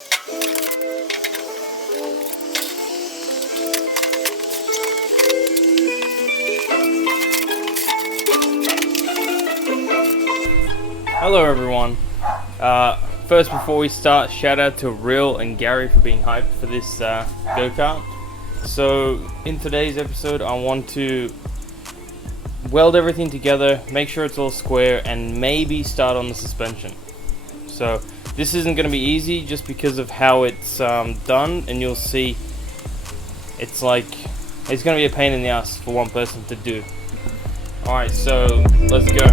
Hello everyone. First, before we start, shout out to Real and Gary for being hyped for this go-kart. So in today's episode I want to weld everything together, make sure it's all square, and maybe start on the suspension. So this isn't going to be easy just because of how it's done, and you'll see it's going to be a pain in the ass for one person to do. Alright, so let's go.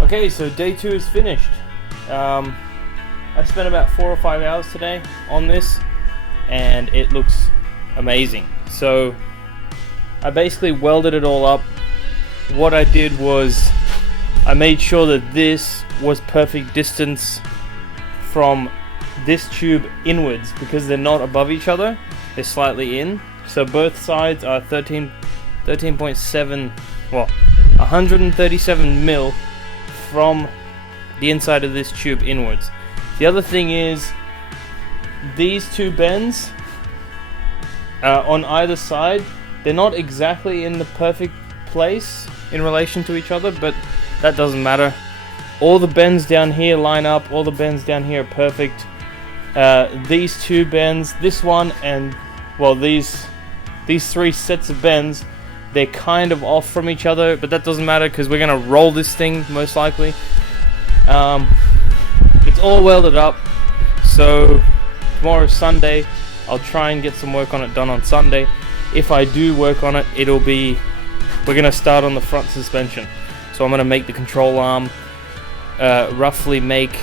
Okay, so day 2 is finished. I spent about 4 or 5 hours today on this, and it looks amazing. So I basically welded it all up. What I did was I made sure that this was perfect distance from this tube inwards, because they're not above each other, they're slightly in. So both sides are 13.7, well, 137 mil from the inside of this tube inwards. The other thing is, these two bends on either side, they're not exactly in the perfect place in relation to each other, but that doesn't matter. All the bends down here line up, all the bends down here are perfect. These two bends, this one, and well, these 3 sets of bends, they're kind of off from each other, but that doesn't matter because we're gonna roll this thing most likely. It's all welded up, so tomorrow's Sunday. I'll try and get some work on it done on Sunday. If I do work on it, we're gonna start on the front suspension. So I'm gonna make the control arm, roughly make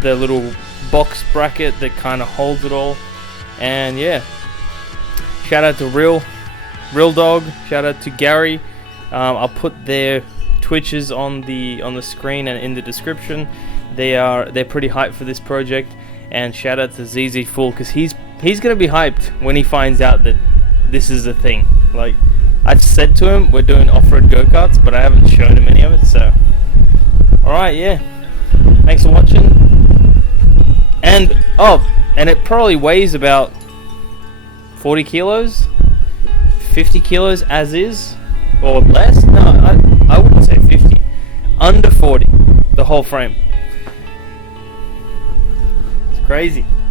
the little box bracket that kind of holds it all, and yeah. Shout out to Real Real Dog. Shout out to Gary. I'll put their Twitches on the screen and in the description. They're pretty hyped for this project. And shout out to ZZ Fool, because he's gonna be hyped when he finds out that this is a thing. Like, I've said to him we're doing off-road go-karts, but I haven't shown him any of it. So, all right, yeah. Thanks for watching. And it probably weighs about 40 kilos, 50 kilos as is, or less. No, I wouldn't say 50. Under 40, the whole frame. It's crazy.